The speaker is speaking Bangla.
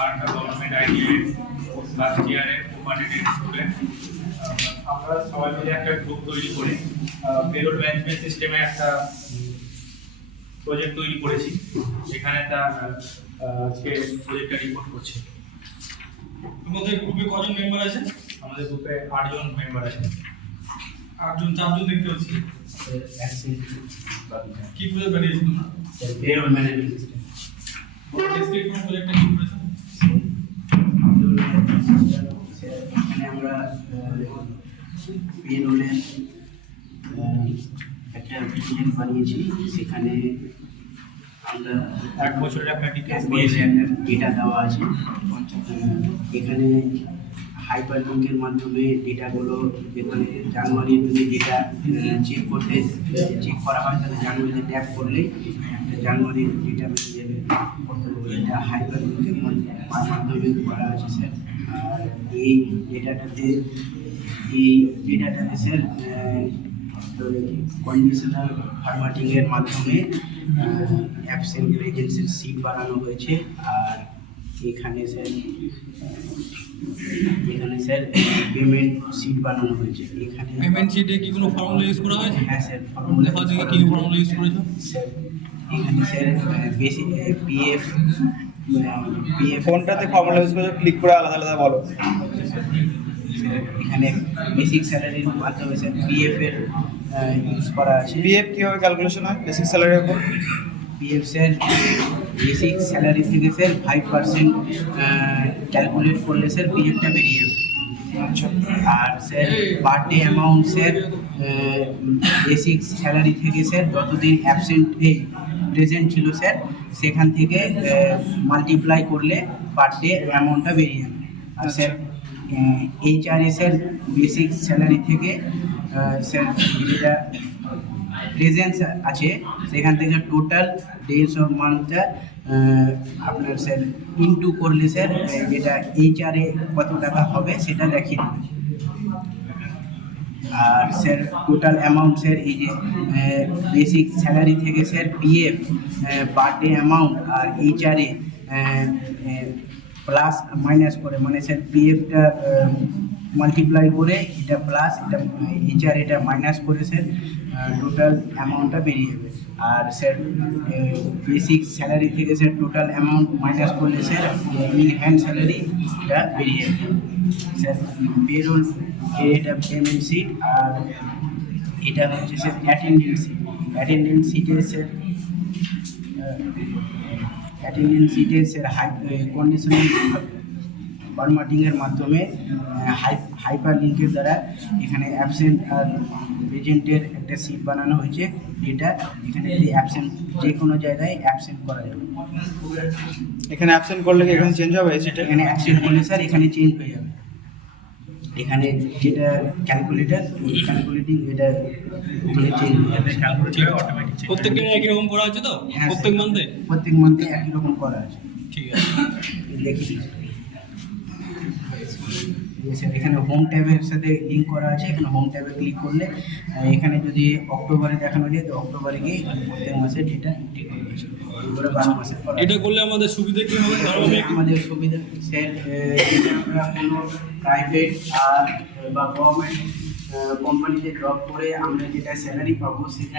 আরেকটা গভর্নমেন্ট আইডিয়া ফার্স্ট ইয়ারের কোপারেটিভ স্টুডেন্ট। আমরা সবাই মিলে একটা গ্রুপ তৈরি করে পেরোল ম্যানেজমেন্ট সিস্টেমে একটা প্রজেক্ট তৈরি করেছি। সেখানে তার আজকে প্রজেক্টটা রিপোর্ট করছে। আমাদের গ্রুপে কজন মেম্বার আছে? আমাদের গ্রুপে 8 জন মেম্বার আছে। 8 জন 4 জন দেখতে পাচ্ছি। কি প্রজেক্ট বানিয়েছো তোমরা? Payroll management system. ডেসক্রিপ্ট কোন প্রজেক্টটা কি করেছো? এখানে আমরা পেরোলের একটা প্রজেক্ট বানিয়েছি। সেখানে আমরা 1 বছরের একটা ডিটেইলস ডেটা দেওয়া আছে। এখানে হাইপার লিঙ্কের মাধ্যমে ডেটাগুলো যেখানে জানুয়ারির যদি ডেটা চেক করা হয় তাহলে জানুয়ারিতে ট্যাপ করলে জানুয়ারির ডেটা বেরিয়ে যাবে। এটা হাইপার লিঙ্কের মাধ্যমে করা আছে স্যার। আর এই ডেটাটাতে স্যার কন্ডিশনাল ফরম্যাটিংয়ের মাধ্যমে অ্যাবসেন্ট প্রেজেন্সের সিট বানানো হয়েছে। আর এখানে স্যার পেমেন্ট সিট বানানো হয়েছে। এখানে পেমেন্ট শিটে কি কোনো ফর্মুলা ইউজ করা হয়েছে? হ্যাঁ স্যার, ফর্মুলা দেখা যাচ্ছে কি ফর্মুলা ইউজ করেছো? স্যার এখানে স্যার বেসিক পিএফ কোনটাতে ফর্মুলা ইউজ করে ক্লিক করে আলাদা আলাদা বলো। এখানে বেসিক স্যালারির মাধ্যমে স্যার পিএফ এর ইউজ করা আছে। পিএফ কিভাবে ক্যালকুলেশন হয় বেসিক স্যালারির উপর? পিএফ স্যার বেসিক স্যালারি থেকে স্যার 5% ক্যালকুলেট করলে স্যার পিএফটা বেরিয়ে যাবে। আর sir per day amount sir basic salary থেকে স্যার যতদিন অ্যাবসেন্ট প্রেজেন্ট ছিল স্যার সেখান থেকে মাল্টিপ্লাই করলে পার ডে অ্যামাউন্টটা বেরিয়ে যাবে। আর sir HRA sir basic salary থেকে স্যার যেটা প্রেজেন্স আছে সেখান থেকে টোটাল ডেজ অফ মান্থটা আপনার স্যার ইনটু করলে স্যার যেটা এইচআরএ কত টাকা হবে সেটা দেখিয়ে দেবে। আর স্যার টোটাল অ্যামাউন্ট স্যার এই যে বেসিক স্যালারি থেকে sir PF per day amount আর এইচআরএ প্লাস মাইনাস করে মানে স্যার পিএফটা মাল্টিপ্লাই করে এটা প্লাস এটা এইচআর এটা মাইনাস করে স্যার টোটাল অ্যামাউন্টটা বেরিয়ে যাবে। আর স্যার বেসিক স্যালারি থেকে স্যার টোটাল অ্যামাউন্ট মাইনাস করলে স্যার ইন হ্যান্ড স্যালারিটা বেরিয়ে যাবে। স্যার পেরোল এটা পেমেন্ট সিট। আর এটা হচ্ছে স্যার অ্যাটেন্ডেন্স সিট। অ্যাটেন্ডেন্স সিটে স্যার কন্ডিশনাল ফরম্যাটিংয়ের মাধ্যমে হাইপার লিঙ্কের দ্বারা এখানে অ্যাবসেন্ট আর প্রেজেন্টের একটা সিট বানানো হয়েছে। যেটা এখানে যদি অ্যাবসেন্ট যে কোনো জায়গায় অ্যাবসেন্ট করা যাবে। এখানে অ্যাবসেন্ট করলে কি এখানে চেঞ্জ হবে সেটা? এখানে অ্যাবসেন্ট করলে স্যার এখানে চেঞ্জ হয়ে যাবে। এখানে যেটা ক্যালকুলেটিং এটা ওখানে চেঞ্জ হয়ে যাবে। প্রত্যেকটা একই রকম করা আছে তো? হ্যাঁ, প্রত্যেক মান্থে? প্রত্যেক মান্থে একই রকম করা আছে। ঠিক আছে, দেখি স্যার এখানে হোম ট্যাবের সাথে লিঙ্ক করা আছে। এখানে হোম ট্যাবে ক্লিক করলে এখানে যদি অক্টোবরে দেখানো যায় তো অক্টোবরে গিয়ে প্রত্যেক মাসে ডেটা এন্ট্রি করবে। এবারে 12 মাসে এটা করলে আমাদের সুবিধা কি হবে? আমাদের সুবিধা স্যার যেটা আমরা কোনো প্রাইভেট আর বা গভর্নমেন্ট কোম্পানিতে জব করে আমরা যেটা স্যালারি পাবো সেখানে